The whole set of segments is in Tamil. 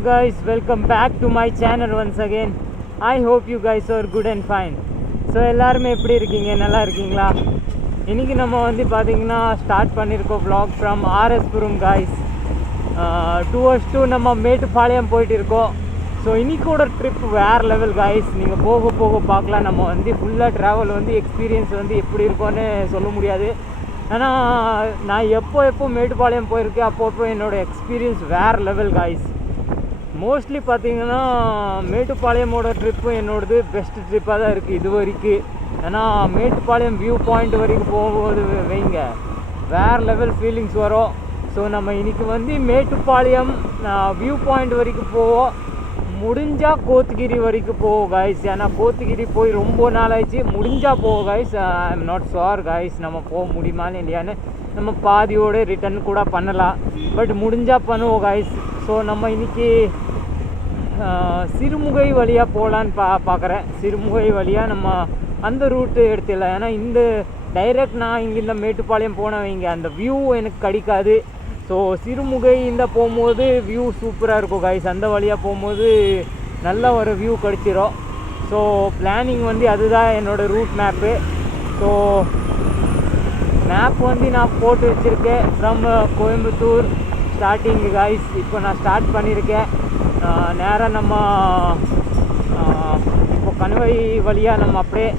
guys, welcome back to my channel once again. I hope you guys are good and fine. So எல்லாருமே எப்படி இருக்கீங்க? நல்லா இருக்கீங்களா? இன்னைக்கு நம்ம வந்து பாத்தீங்கன்னா ஸ்டார்ட் பண்ணிருக்கோம் vlog from RSபுரம் guys. Towards to நம்ம மேட்டுப்பாளையம் போயிட்டு இருக்கோம். ஸோ இன்னைக்கோட ட்ரிப் வேறு லெவல் காய்ஸ். நீங்கள் போக போக பார்க்கலாம். நம்ம வந்து ஃபுல்லாக ட்ராவல் வந்து எக்ஸ்பீரியன்ஸ் வந்து எப்படி இருக்கும்னு சொல்ல முடியாது. ஆனால் நான் எப்போ மேட்டுப்பாளையம் போயிருக்கேன் அப்போ என்னோடய எக்ஸ்பீரியன்ஸ் வேறு லெவல் காய்ஸ். மோஸ்ட்லி பார்த்தீங்கன்னா மேட்டுப்பாளையமோட ட்ரிப்பு என்னோடது பெஸ்ட் ட்ரிப்பாக தான் இருக்குது இது வரைக்கும். ஏன்னா மேட்டுப்பாளையம் வியூ பாயிண்ட் வரைக்கும் போகும்போது வைங்க வேறு லெவல் ஃபீலிங்ஸ் வரும். ஸோ நம்ம இன்றைக்கி வந்து மேட்டுப்பாளையம் வியூ பாயிண்ட் வரைக்கும் போவோம். முடிஞ்சால் கோத்தகிரி வரைக்கும் போவோம் காய்ஸ். ஏன்னா கோத்தகிரி போய் ரொம்ப நாள் ஆயிடுச்சு. முடிஞ்சால் போவோம் guys. I am not sure guys நம்ம போக முடியுமான்னு இல்லையான்னு. நம்ம பாதியோடு ரிட்டர்ன் கூட பண்ணலாம். பட் முடிஞ்சால் பண்ணுவோம் காய்ஸ். ஸோ நம்ம இன்றைக்கி சிறுமுகை வழியாக போகலான்னு பார்க்குறேன். சிறுமுகை வழியாக நம்ம அந்த ரூட்டு எடுத்துடலாம். ஏன்னா இந்த டைரெக்ட் நான் இங்கே மேட்டுப்பாளையம் போனவங்க அந்த வியூ எனக்கு கிடைக்காது. ஸோ சிறுமுகை இந்த போகும்போது வியூ சூப்பராக இருக்கும் காய்ஸ். அந்த வழியாக போகும்போது நல்ல ஒரு வியூ கிடச்சிரும். ஸோ பிளானிங் வந்து அதுதான் என்னோடய ரூட் மேப்பு. ஸோ மேப் வந்து நான் போட்டு வச்சுருக்கேன். From Coimbatore starting guys. இப்போ நான் ஸ்டார்ட் பண்ணியிருக்கேன். நேராக நம்ம இப்போ கணுவை வழியாக நம்ம அப்படியே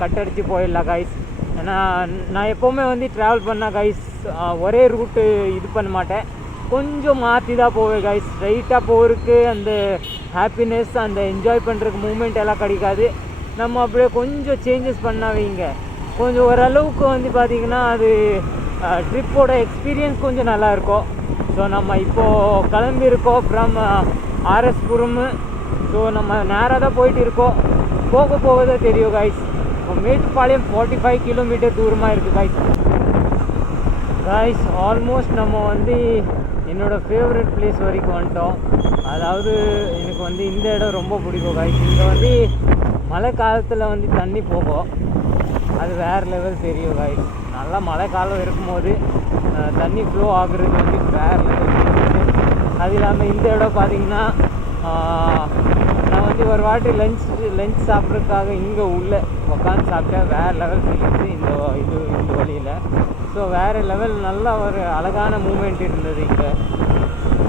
கட்டடிச்சு போயிடலாம் காய்ஸ். ஏன்னா நான் எப்போவுமே வந்து ட்ராவல் பண்ணால் காய்ஸ் ஒரே ரூட்டு இது பண்ண மாட்டேன். கொஞ்சம் மாற்றி தான் போவேன் காய்ஸ். ஸ்ட்ரைட்டாக போகிறதுக்கு அந்த ஹாப்பினஸ் அந்த என்ஜாய் பண்ணுறதுக்கு மூமெண்ட் எல்லாம் கிடைக்காது. நம்ம அப்படியே கொஞ்சம் சேஞ்சஸ் பண்ண வைங்க கொஞ்சம் ஓரளவுக்கு வந்து பார்த்திங்கன்னா அது ட்ரிப்போட எக்ஸ்பீரியன்ஸ் கொஞ்சம் நல்லாயிருக்கும். ஸோ நம்ம இப்போது கிளம்பியிருக்கோம் ஃப்ரம் RSபுரம். ஸோ நம்ம நேராக தான் போயிட்டு இருக்கோம். போக போக தான் தெரியும் காய்ஸ். இப்போ மேட்டுப்பாளையம் 45 கிலோமீட்டர் தூரமாக இருக்குது காய்ஸ். காய்ஸ் ஆல்மோஸ்ட் நம்ம வந்து என்னோடய ஃபேவரட் பிளேஸ் வரைக்கும் வந்துட்டோம். அதாவது எனக்கு வந்து இந்த இடம் ரொம்ப பிடிக்கும் காய்ஸ். இங்கே வந்து மழை காலத்தில் வந்து தண்ணி போகும். அது வேறு லெவல் தெரியும் காய்ஸ். நல்லா மழை காலம் இருக்கும்போது தண்ணி ஃப்ளோ ஆகுறது வந்து வேறு லெவல் தெரியுது. அது இல்லாமல் இந்த இடம் பார்த்திங்கன்னா நான் வந்து ஒரு வாட்டி லஞ்ச் சாப்பிட்றதுக்காக இங்கே உள்ளே உட்காந்து சாப்பிட்டேன். வேறு லெவல் ஃபீலிங்ஸு இந்த வழியில். ஸோ வேறு லெவல் நல்ல ஒரு அழகான மூமெண்ட் இருந்தது இங்கே.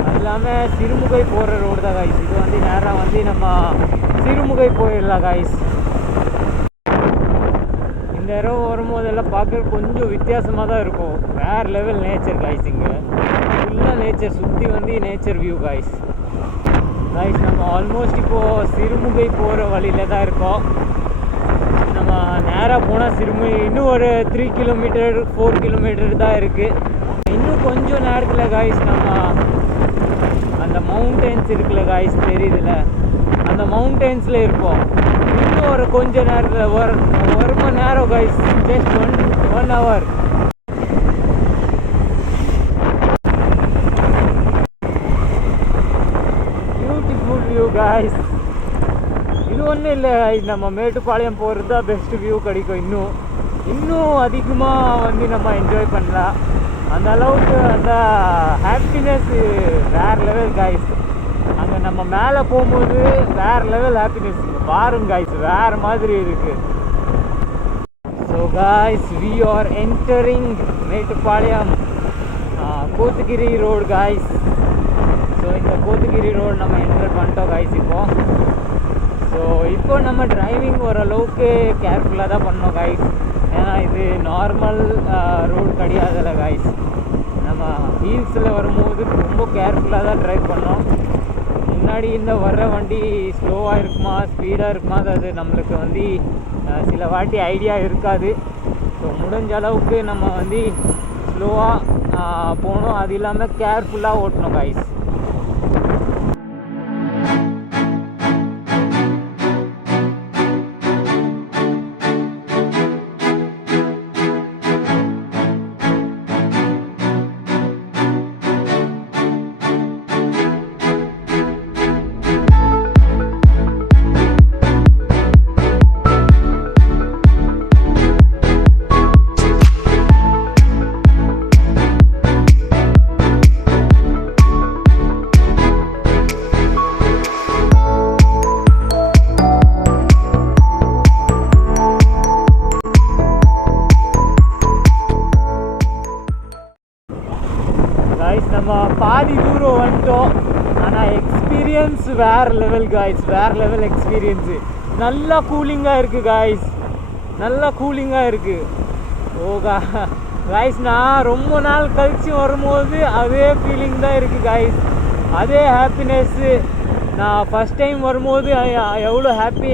அது இல்லாமல் சிறுமுகை போகிற ரோடு தான் காய்ஸ். இது வந்து நேராக வந்து நம்ம சிறுமுகை போயிடலாம் காய்ஸ். இந்த இடம் வரும்போதெல்லாம் பார்க்க கொஞ்சம் வித்தியாசமாக தான் இருக்கும். வேறு லெவல் நேச்சர் காய்ஸ். இங்கே ஃபுல்லாக நேச்சர் சுற்றி வந்து நேச்சர் வியூ காய்ஸ். நம்ம ஆல்மோஸ்ட் இப்போது சிறுமுகை போகிற வழியில் தான் இருக்கோம். நம்ம நேராக போனால் சிறுமுகை இன்னும் ஒரு 3 கிலோமீட்டர் 4 கிலோமீட்டர் தான் இருக்குது. இன்னும் கொஞ்சம் நேரத்தில் காய்ஸ் நம்ம அந்த மவுண்டன்ஸ் இருக்குல்ல காய்ஸ் தெரியுதுல்ல அந்த மவுண்டன்ஸில் இருப்போம். இன்னும் ஒரு கொஞ்சம் நேரத்தில் ஒரு மணி நேரம் guys. Just 1 hour. Beautiful view guys. இது ஒன்றும் இல்லை காய்ஸ். நம்ம மேட்டுப்பாளையம் போகிறது தான் பெஸ்ட் வியூ கிடைக்கும். இன்னும் அதிகமாக வந்து நம்ம என்ஜாய் பண்ணலாம். அந்த அளவுக்கு அந்த ஹாப்பினஸ் வேறு லெவல் காய்ஸ். அங்கே நம்ம மேலே போகும்போது வேறு லெவல் ஹாப்பினஸ் பாருங்க காய்ஸ். வேறு மாதிரி இருக்குது. So guys we are entering Mettupalayam Kotagiri road guys. So இந்த கோத்தகிரி ரோடு நம்ம என்டர் பண்ணிட்டோம் காய்ஸ். இப்போ நம்ம டிரைவிங் ஓரளவுக்கு கேர்ஃபுல்லாக தான் பண்ணோம் காய்ஸ். ஏன்னா இது நார்மல் ரோடு கிடையாதுல்ல காய்ஸ். நம்ம ஹீல்ஸில் வரும்போது ரொம்ப கேர்ஃபுல்லாக தான் ட்ரைவ் பண்ணோம். முன்னாடி இந்த வர்ற வண்டி ஸ்லோவாக இருக்குமா ஸ்பீடாக இருக்குமா அது நம்மளுக்கு வந்து சில வாட்டி ஐடியா இருக்காது. ஸோ முடிஞ்ச அளவுக்கு நம்ம வந்து ஸ்லோவாக போகணும். அது இல்லாமல் கேர்ஃபுல்லாக ஓட்டணும் காய்ஸ். நம்ம பாதி தூரம் வந்துட்டோம். ஆனால் எக்ஸ்பீரியன்ஸ் வேறு லெவல் காய்ஸ், வேறு லெவல் எக்ஸ்பீரியன்ஸு. நல்லா கூலிங்காக இருக்குது காய்ஸ், நல்லா கூலிங்காக இருக்குது. ஓகா காய்ஸ், நான் ரொம்ப நாள் கழித்து வரும்போது அதே ஃபீலிங் தான் இருக்குது காய்ஸ், அதே ஹாப்பினஸ்ஸு. நான் ஃபஸ்ட் டைம் வரும்போது எவ்வளோ ஹாப்பி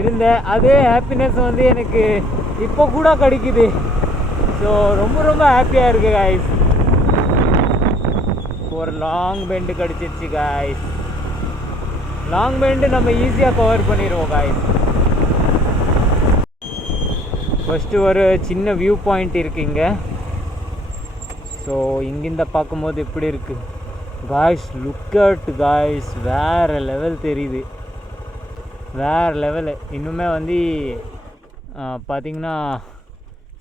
இருந்தேன், அதே ஹாப்பினஸ் வந்து எனக்கு இப்போ கூட கிடைக்குது. ஸோ ரொம்ப ரொம்ப ஹாப்பியாக இருக்குது காய்ஸ். ஒரு லாங் பெண்டு கிடச்சிருச்சு காய்ஸ். லாங் பெண்டு நம்ம ஈஸியாக கவர் பண்ணிடுவோம் காய்ஸ். ஃபஸ்ட்டு ஒரு சின்ன வியூ பாயிண்ட் இருக்குங்க. ஸோ இங்கிருந்த பார்க்கும்போது எப்படி இருக்குது காய்ஸ், லுக் அட் காய்ஸ், வேறு லெவல் தெரியுது, வேறு லெவலு. இன்னுமே வந்து பார்த்திங்கன்னா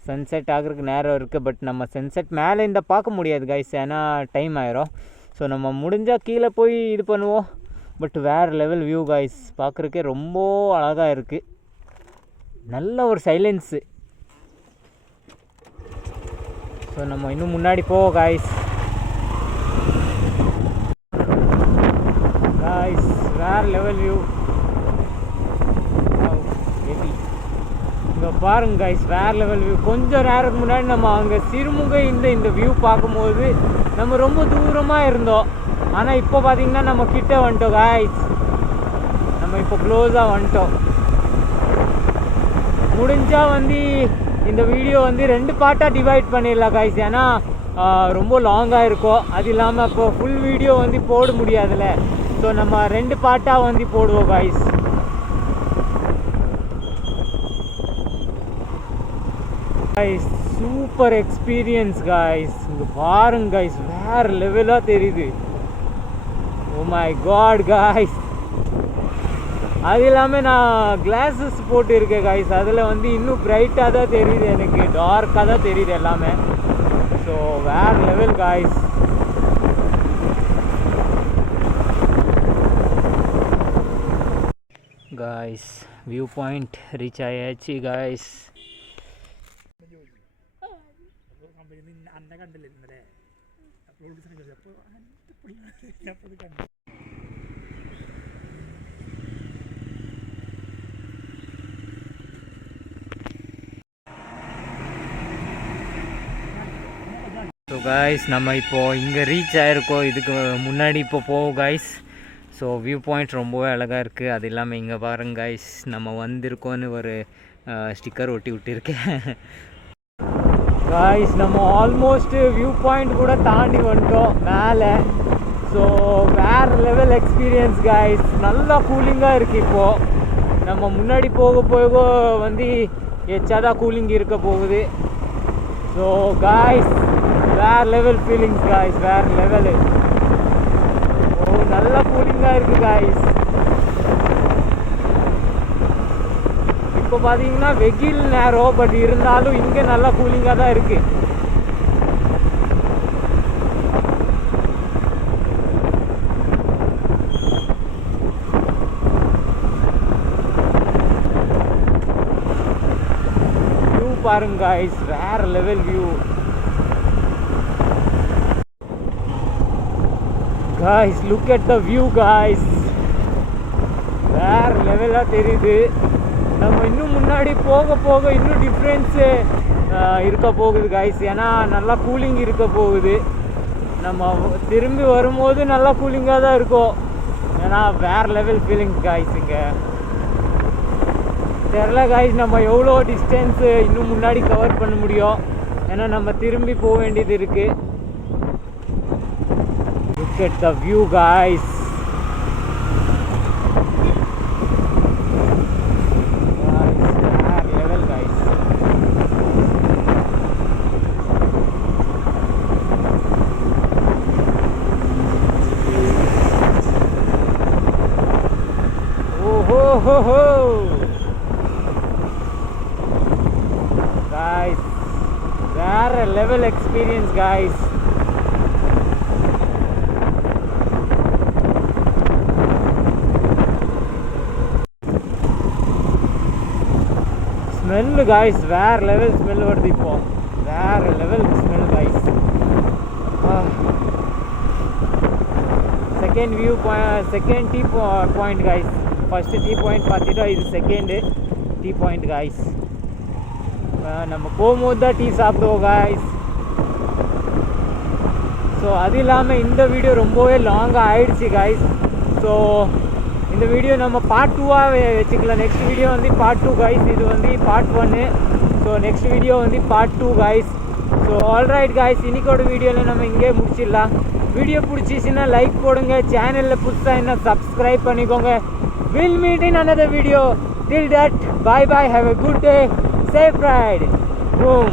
சன்செட் ஆகிறதுக்கு நேரம் இருக்குது. பட் நம்ம சன்செட் மேலே இந்த பார்க்க முடியாது காய்ஸ், ஏன்னா டைம் ஆயிரும். ஸோ நம்ம முடிஞ்சால் கீழே போய் இது பண்ணுவோம். பட் வேறு லெவல் வியூ காய்ஸ், பார்க்குறக்கே ரொம்ப அழகாக இருக்குது. நல்ல ஒரு சைலன்ஸு. ஸோ நம்ம இன்னும் முன்னாடி போவோம் காய்ஸ். காய்ஸ் வேறு லெவல் வியூ. இங்கே பாருங்க காய்ஸ், வேறு லெவல் வியூ. கொஞ்சம் நேரத்துக்கு முன்னாடி நம்ம அங்கே சிறுமுகை இந்த வியூ பார்க்கும்போது நம்ம ரொம்ப தூரமாக இருந்தோம். ஆனால் இப்போ பார்த்திங்கன்னா நம்ம கிட்ட வந்துட்டோம் காய்ஸ், நம்ம இப்போ க்ளோஸாக வந்துட்டோம். முடிஞ்சால் வந்து இந்த வீடியோ வந்து 2 பார்ட்டாக டிவைட் பண்ணிடலாம் காய்ஸ், ஏன்னா ரொம்ப லாங்காக இருக்கும். அது இல்லாமல் இப்போ ஃபுல் வீடியோ வந்து போட முடியாதுல்ல. ஸோ நம்ம 2 பார்ட்டாக வந்து போடுவோம் guys. Guys super experience guys. இங்கே பாருங்க காய்ஸ், வேறு லெவலாக தெரியுது. Oh my God guys. அது இல்லாமல் நான் கிளாஸஸ் போட்டு இருக்கேன் காய்ஸ், அதில் வந்து இன்னும் பிரைட்டாக தான் தெரியுது, எனக்கு டார்க்காக தான் தெரியுது எல்லாமே. ஸோ வேறு level guys. Guys view point reach ஆயாச்சு காய்ஸ். ஸோ காய்ஸ் நம்ம இப்போது இங்கே ரீச் ஆகிருக்கோம். இதுக்கு முன்னாடி இப்போ போவோம் காய்ஸ். ஸோ வியூ பாயிண்ட் ரொம்பவே அழகாக இருக்குது. அது இல்லாமல் இங்கே பாருங்க காய்ஸ், நம்ம வந்திருக்கோன்னு ஒரு ஸ்டிக்கர் ஒட்டி விட்டுருக்கேன் காய்ஸ். நம்ம ஆல்மோஸ்ட் வியூ பாயிண்ட் கூட தாண்டி வந்துட்டோம் மேலே. ஸோ வேறு லெவல் எக்ஸ்பீரியன்ஸ் காய்ஸ். நல்லா கூலிங்காக இருக்குது. இப்போது நம்ம முன்னாடி போக போக வந்து எச்சாதான் கூலிங் இருக்க போகுது. ஸோ காய்ஸ் வேறு லெவல் ஃபீலிங்ஸ் காய்ஸ், வேறு லெவலு. ஓ நல்லா கூலிங்காக இருக்குது காய்ஸ். இப்போ பார்த்தீங்கன்னா வெயில் நேரம், பட் இருந்தாலும் இங்கே நல்லா கூலிங்காக தான் இருக்குது. வியூ பாருங்க காய்ஸ், வேறு level view. Guys, look at the view guys. வேறு லெவலாக தெரியுது. நம்ம இன்னும் முன்னாடி போக போக இன்னும் டிஃப்ரென்ஸு இருக்க போகுது காய்ஸ், ஏன்னா நல்லா கூலிங் இருக்க போகுது. நம்ம திரும்பி வரும்போது நல்லா கூலிங்காக தான் இருக்கும், ஏன்னா வேறு லெவல் ஃபீலிங்ஸ் காய்ஸ். இங்கே தெரில காய்ஸ் நம்ம எவ்வளோ டிஸ்டன்ஸு இன்னும் முன்னாடி கவர் பண்ண முடியும், ஏன்னா நம்ம திரும்பி போக வேண்டியது இருக்குது. Look at the view guys. Guys, level guys. Oh ho ho ho. Guys, வேற level experience guys. Smell guys, வேறு லெவல் ஸ்மெல் வருது. இப்போ வேறு level smell guys. Second view second tea point guys. First tea point பார்த்துட்டோம், இது செகண்டு டீ பாயிண்ட் காய்ஸ். நம்ம போகும்போது தான் டீ சாப்பிடுவோம் காய்ஸ். ஸோ அது இல்லாமல் இந்த வீடியோ ரொம்பவே லாங்காக ஆயிடுச்சு காய்ஸ். ஸோ இந்த வீடியோ நம்ம பார்ட் 2ஆக வச்சுக்கலாம். நெக்ஸ்ட் வீடியோ வந்து பார்ட் 2 காய்ஸ். இது வந்து பார்ட் 1. ஸோ நெக்ஸ்ட் வீடியோ வந்து part 2 guys. So alright guys, இன்னைக்கோட வீடியோவில் நம்ம இங்கே முடிச்சிடலாம். வீடியோ பிடிச்சிச்சின்னா லைக் போடுங்க, சேனலில் புதுசாக என்ன சப்ஸ்கிரைப் பண்ணிக்கோங்க. Will meet in another video. Till that, bye bye, have a good day, safe ride, boom.